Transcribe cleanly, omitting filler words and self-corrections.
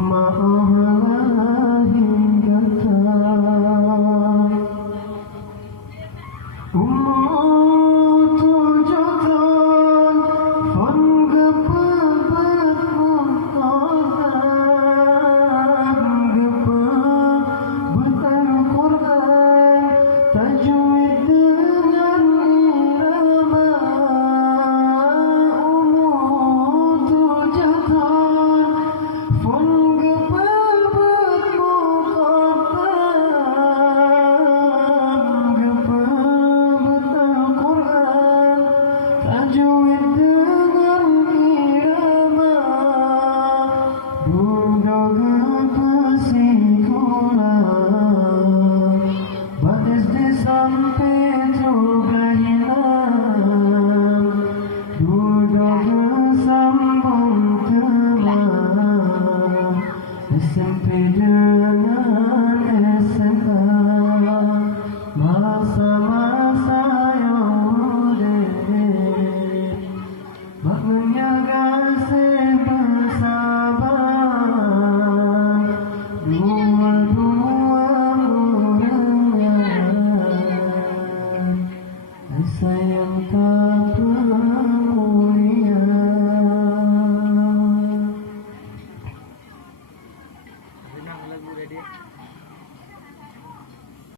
maaflah kata umur 7 tahun pun kepepet muqaddam kepepet Al-Quran tajwid dengan irama umur 7 tahun pun kepepet muqaddam kepepet Al-Quran tajwid dengan irama budak persikulah batas di sampai terhilang budak sambung teman SMP dengan SMA masa-masa yang muda maknanya kasih bersabar dua-dua murid sayang tak bermulia. Senang lagu dia.